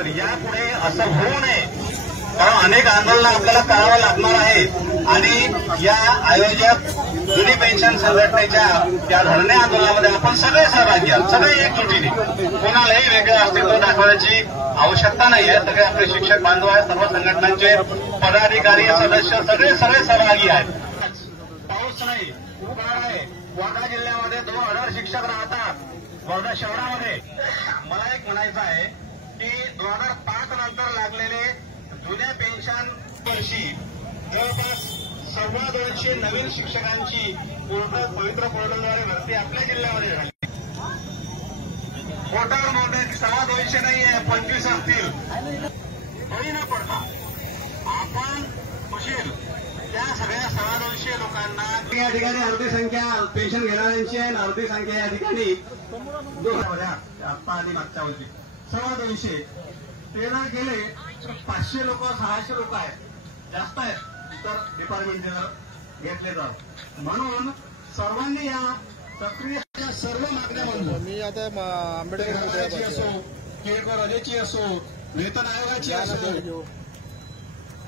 तर यापुढे असं होऊ नये, कारण अनेक आंदोलनं आपल्याला करावं लागणार आहे आणि या आयोजक जुनी पेन्शन संघटनेच्या या धरणे आंदोलनामध्ये आपण सगळे सहभागी आहोत, सगळे एकजुटीने, कोणालाही वेगळं अस्तित्व दाखवण्याची आवश्यकता नाहीये. सगळे आपले शिक्षक बांधव आहेत, सर्व संघटनांचे पदाधिकारी सदस्य सगळे सहभागी आहेत. पाऊस नाही, उघाड आहे. वर्धा जिल्ह्यामध्ये 2000 शिक्षक राहतात. वर्धा शहरामध्ये मला एक म्हणायचं आहे की 2005 नंतर लागलेले जुन्या पेन्शन वर्षी जवळपास 225 नवीन शिक्षकांची पवित्र पोर्टलद्वारे भरती आपल्या जिल्ह्यामध्ये झाली. पोर्टलमध्ये 225 नाहीये, 25 असतील. बळी न पडता आपण सुशील त्या सगळ्या 225 लोकांना या ठिकाणी अर्धी संख्या पेन्शन घेणाऱ्यांची आहे, अर्धी संख्या या ठिकाणी आत्ता आणि मागच्या वर्षी 225 ते जर गेले तर 500 लोक 600 लोक आहेत, जास्त आहेत इतर डिपार्टमेंटचे जर घेतले तर. म्हणून सर्वांनी या प्रक्रियेच्या सर्व मागण्या म्हणून मी आता आंबेडकर असो, केळकर रजेची असो, वेतन आयोगाची असो,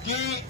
की